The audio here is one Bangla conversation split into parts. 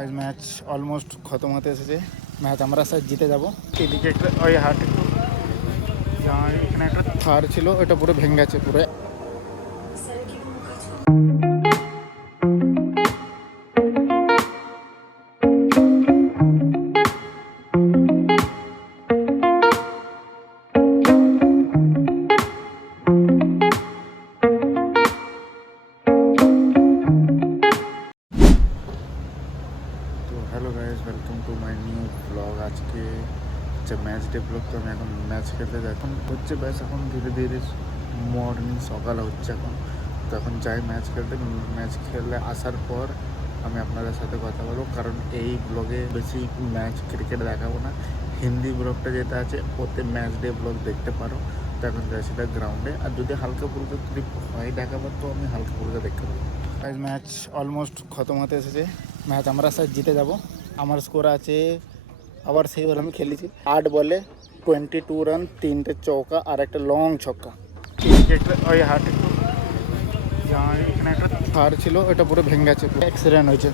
आज मैच অলমোস্ট খতম হতে এসেছে। ম্যাচ আমরা স্যার জিতে যাব। এদিকে একটা ওই হাট একটু এখানে একটা থার ছিল, ওটা পুরো ভেঙে গেছে পুরো। Hello guys, welcome to my new blog. आज के जब मैच डे ब्लॉग तो मैं এখন ম্যাচ খেলতে যাই। এখন হচ্ছে ব্যাস এখন ধীরে ধীরে মর্নিং সকাল হচ্ছে এখন। তো এখন যাই ম্যাচ খেলতে। ম্যাচ খেলে আসার পর আমি আপনাদের সাথে কথা বলবো, কারণ এই ব্লগে বেশি ম্যাচ ক্রিকেট দেখাবো না। হিন্দি ব্লগটা যেটা আছে ওতে ম্যাচ ডে ব্লগ দেখতে পারো। তো এখন যাই সেটা গ্রাউন্ডে, আর যদি হালকা ফুলকা যদি হয় দেখাবার তো আমি হালকা ফুলকা দেখতে পাবো। আজ ম্যাচ অলমোস্ট খতম হতে এসেছে। ম্যাচ আমরা স্যার জিতে যাব। আমার স্কোর আছে, আবার সেইবার আমি খেলেছি 8 বলে 22 রান, 3টে চৌকা আর একটা লং ছক্কা। ওই হাট একটু এখানে একটা থার ছিল, ওটা পুরো ভেঙে গেছে, অ্যাক্সিডেন্ট হয়েছে।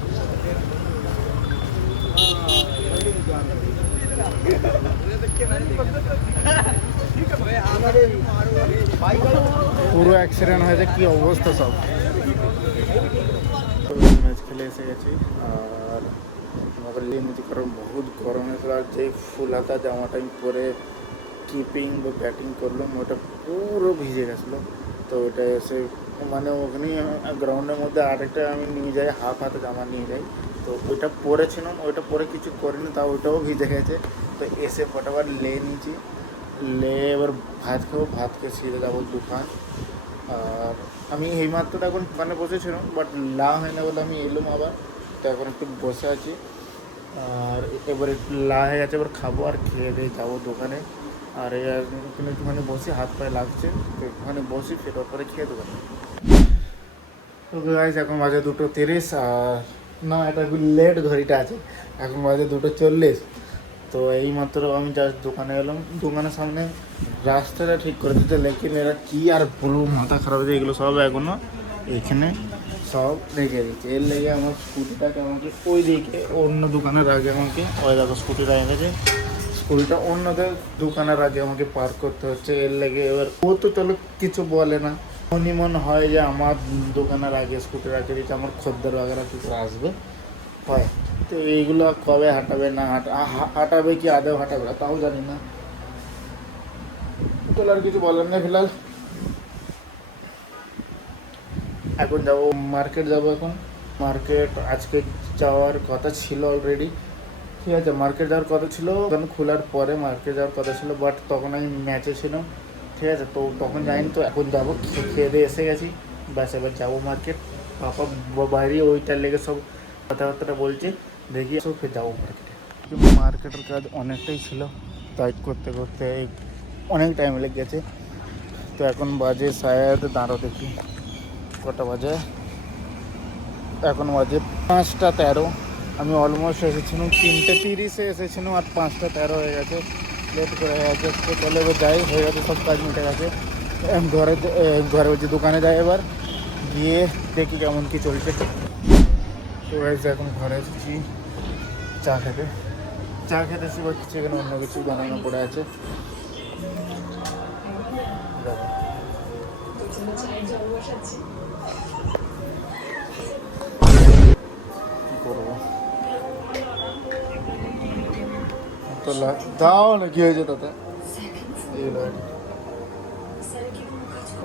পুরো অ্যাক্সিডেন্ট হয়েছে, কি অবস্থা সব। ম্যাচ খেলে এসে গেছি আর মোবাইল নিয়ে নিচ্ছি, কারণ বহুত গরম হয়েছিল। আর যেই ফুল হাতা জামাটা আমি পরে কিপিং বা ব্যাটিং করলাম ওটা পুরো ভিজে গেছিলো। তো ওটা এসে মানে ওখানে গ্রাউন্ডের মধ্যে আরেকটা আমি নিয়ে যাই, হাফ হাতে জামা নিয়ে যাই। তো ওইটা পরেছিলাম, ওইটা পরে কিছু করিনি, তাও ওইটাও ভিজে গেছে। তো এসে ফটাফট নিয়েছি, এবার ভাত খাবো, ভাত খেয়ে সিধে যাবো দোকান। আর আমি এইমাত্র এখন দোকানে বসেছিলাম, বাট হয় না বলে আমি এলাম আবার। তো এখন একটু বসে আছি, আর এবার একটু হয়ে গেছে, এবার খাবো আর খেয়ে দিয়ে যাবো দোকানে। আর এখানে একটুখানি বসি, হাত পায়ে লাগছে, তো একটুখানি বসি, ফের পরে খেয়ে দেবো। তো গাইস এখন বাজে 2:30, আর না এটা একটু লেট ঘড়িটা আছে, এখন বাজে 2:40। তো এইমাত্র আমি জাস্ট দোকানে এলাম, দোকানের সামনে রাস্তাটা ঠিক করে দিতে, লেকিন এরা কী আর বলবো, মাথা খারাপ হয়েছে। এগুলো সব এখনও এখানে সব রেখে দিচ্ছে। এর লেগে আমার স্কুটিটাকে আমাকে ওই দিকে অন্য দোকানের আগে আমাকে ওই দেখো স্কুটিটা রেখেছে, স্কুলটা অন্যদের দোকানের আগে আমাকে পার্ক করতে হচ্ছে। এর লেগে এবার ও তো চলো কিছু বলে না, মনে হয় যে আমার দোকানের আগে স্কুটি রাখে দিচ্ছে, আমার খদ্দের বাগেরা কিছু আসবে হয়। তো এইগুলো কবে হাঁটাবে না হাঁটাবে কি আদেও হাঁটাবে তাও জানি না। চলো আর কিছু বলার নেই ফিলহাল। এখন যাবো মার্কেট, যাবো এখন মার্কেট। আজকে যাওয়ার কথা ছিল অলরেডি, ঠিক আছে, মার্কেট যাওয়ার কথা ছিল, দোকান খোলার পরে মার্কেট যাওয়ার কথা ছিল, বাট তখন আমি ম্যাচে ছিলাম, ঠিক আছে। তো তখন যাইনি, তো এখন যাবো, খেয়ে দিয়ে এসে গেছি, ব্যাস এবার যাবো মার্কেট। পাপা বাইরে ওইটার লেগে সব কথাবার্তা বলছে, দেখি সব ফের যাবো মার্কেটে। কিন্তু মার্কেটের কাজ অনেকটাই ছিল, তাই করতে করতে অনেক টাইম লেগে গেছে। তো এখন বাজে শায়দ দাঁড়ো দেখি কটা বাজে, এখন বাজে 5:13। আমি অলমোস্ট এসেছিলাম 3:30 এসেছিলাম, আর 5:13 হয়ে গেছে, লেট করে হয়ে গেছে। তো চলে এবার যাই, হয়ে গেছে সব কাজ মিটে গেছে। ঘরে বলছি দোকানে যাই, এবার গিয়ে দেখি কেমন কী চলছে। তো গাইস এখন ঘরে এসেছি চা খেতে এসে পাচ্ছি, এখানে অন্য কিছু বানানো পড়ে আছে। কী করবো, তো দাও না, কি হয়েছে তাতে?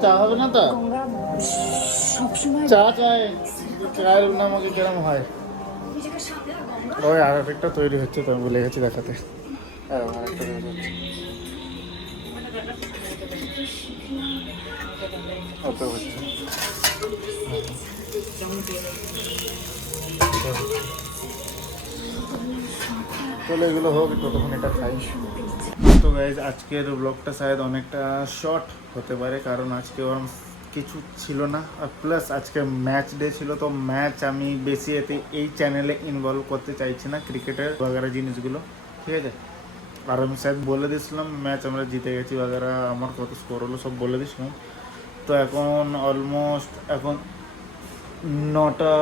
চা হবে না তো, চা চাই, চায়ের না আমাকে কিরম হয়। ওই আর একটা তৈরি হচ্ছে, তো আমি ভুলে গেছি দেখাতে। হ্যাঁ আরেকটা তৈরি হচ্ছে, অত হচ্ছে। চলো এগুলো হোক, ততক্ষণ এটা খাই। তো গাইজ আজকের ব্লগটা শায়দ অনেকটা শর্ট হতে পারে, কারণ আজকে ওরকম কিছু ছিল না, আর প্লাস আজকে ম্যাচ ডে ছিল। তো ম্যাচ আমি বেশি এতে এই চ্যানেলে ইনভলভ করতে চাইছি না, ক্রিকেটের বাগেরা জিনিসগুলো, ঠিক আছে। আর আমি শায়দ বলে দিয়েছিলাম ম্যাচ আমরা জিতে গেছি বাগেরা, আমার কত স্কোর হলো সব বলে দিয়েছিলাম। তো এখন অলমোস্ট এখন 9টা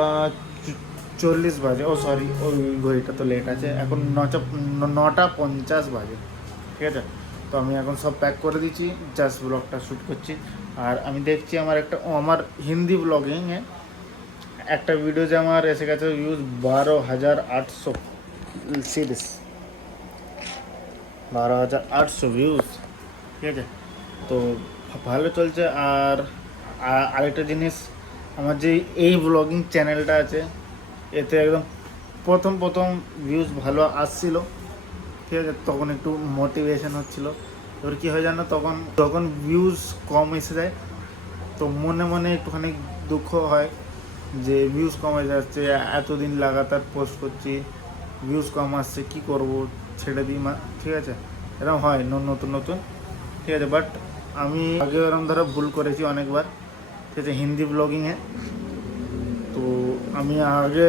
40 বাজে, ও সরি ওই ঘড়িটা তো লেট আছে, এখন 9:50 বাজে, ঠিক আছে। তো আমি এখন সব প্যাক করে দিচ্ছি, জাস্ট ব্লগটা শ্যুট করছি। আর আমি দেখছি আমার হিন্দি ব্লগিংয়ে একটা ভিডিও যে আমার এসে গেছে ভিউজ 12,800 সিরিজ, 12,800 ভিউজ, ঠিক আছে। তো ভালো চলছে। আর আরেকটা জিনিস, আমার যে এই ব্লগিং চ্যানেলটা আছে, এতে একদম প্রথম ভিউজ ভালো আসছিল, ঠিক আছে। তখন একটু মোটিভেশন হচ্ছিল। এবার কী হয় জানো, তখন ভিউজ কম এসে যায়, তো মনে মনে একটুখানি দুঃখ হয় যে ভিউজ কমে যাচ্ছে, এতদিন লাগাতার পোস্ট করছি, ভিউজ কম আসছে, কী করব, ছেড়ে দিই ঠিক আছে। এরকম হয় নতুন, ঠিক আছে। বাট আমি আগে এরকম ধরো ভুল করেছি অনেকবার, ঠিক আছে, হিন্দি ব্লগিংয়ে। তো আমি আগে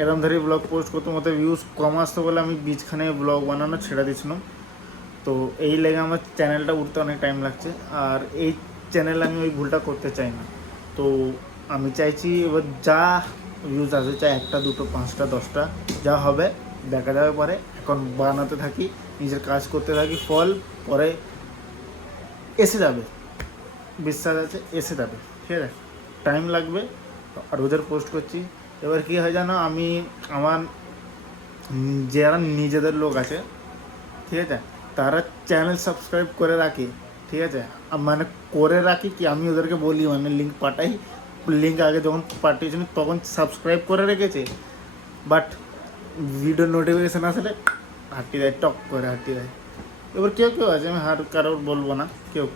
এরকম ধরে ব্লগ পোস্ট করতাম, ওতে ভিউজ কম আসতো বলে আমি বীজখানে ব্লগ বানানো ছেড়ে দিয়েছিলাম। তো এই লেগে আমার চ্যানেলটা উঠতে অনেক টাইম লাগছে। আর এই চ্যানেলে আমি ওই ভুলটা করতে চাই না। তো আমি চাইছি এবার যা ভিউজ আসবে, চাই 1, 2, 5, 10টা, যা হবে দেখা যাবে পরে। এখন বানাতে থাকি, নিজের কাজ করতে থাকি, ফল পরে এসে যাবে, বিশ্বাস আছে এসে যাবে, ঠিক আছে। টাইম লাগবে, আর ওদের পোস্ট করছি। এবার কী হয় জানো, আমি আমার যারা নিজেদের লোক আছে, ঠিক আছে, তারা চ্যানেল সাবস্ক্রাইব করে রাখি, ঠিক আছে। মানে করে রাখি কি, আমি ওদেরকে বলি, মানে লিঙ্ক পাঠাই, লিঙ্ক আগে যখন পাঠিয়েছিলাম তখন সাবস্ক্রাইব করে রেখেছে, বাট ভিডিও নোটিফিকেশান আসলে হাঁটি দেয়, টক করে হাঁটি দেয়। এবার কেউ আছে, আমি কারোর বলবো না, কেউ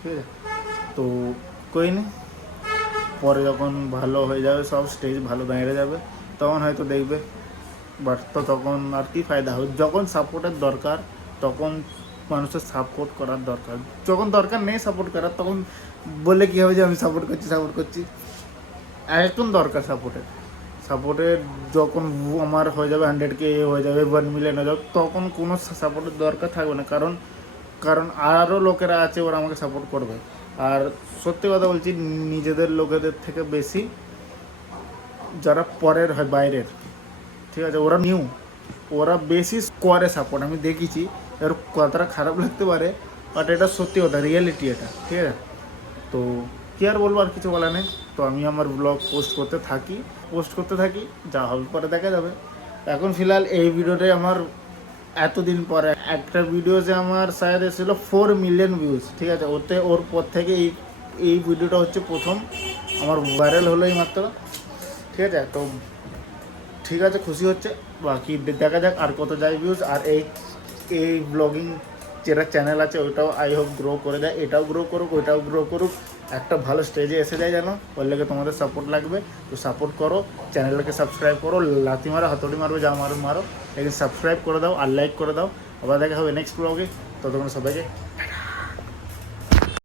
ঠিক আছে। তো কই নি, পরে যখন ভালো হয়ে যাবে, সব স্টেজ ভালো দাঁড়িয়ে যাবে, তখন হয়তো দেখবে। বাট তো তখন আর কি ফায়দা হবে, যখন সাপোর্টের দরকার তখন মানুষের সাপোর্ট করার দরকার, যখন দরকার নেই সাপোর্ট করার তখন বললে কী হবে যে আমি সাপোর্ট করছি। একদম দরকার সাপোর্টের যখন আমার হয়ে যাবে 100K হয়ে যাবে, 1 মিলিয়ন হয়ে যাবে, তখন কোনো সাপোর্টের দরকার থাকবে না, কারণ আরও লোকেরা আছে, ওরা আমাকে সাপোর্ট করবে। আর সত্যি কথা বলছি, নিজেদের লোকেদের থেকে বেশি যারা পরের হয়, বাইরের, ঠিক আছে, ওরা বেশি করে সাপোর্ট, আমি দেখেছি। এর কথাটা খারাপ লাগতে পারে, বাট এটা সত্যি কথা, রিয়েলিটি এটা, ঠিক আছে। তো কী আর বলবো, আর কিছু বলা নেই। তো আমি আমার ব্লগ পোস্ট করতে থাকি, যা হবে পরে দেখা যাবে। এখন ফিলহাল এই ভিডিওটাই আমার এতদিন পরে একটা ভিডিও, যে আমার শায়দ এসেছিলো 4 মিলিয়ন ভিউজ, ঠিক আছে। ওর পর থেকে এই ভিডিওটা হচ্ছে প্রথম আমার ভাইরাল হলো এই মাত্র, ঠিক আছে। তো ঠিক আছে, খুশি হচ্ছে, বাকি দেখা যাক আর কত যায় ভিউজ। আর এই ব্লগিং যেটা চ্যানেল আছে ওইটাও আই হোপ গ্রো করে দেয়, এটাও গ্রো করুক, ওইটাও গ্রো করুক, একটা ভালো স্টেজে এসে যায় যেন। ওর লেগে তোমাদের সাপোর্ট লাগবে, তো সাপোর্ট করো, চ্যানেলটাকে সাবস্ক্রাইব করো, লাথি মারো, হাতুড়ি মারবে, যা মারো, লেকিন সাবস্ক্রাইব করে দাও আর লাইক করে দাও। আবার দেখা হবে নেক্সট ব্লগে, ততক্ষণ সবাইকে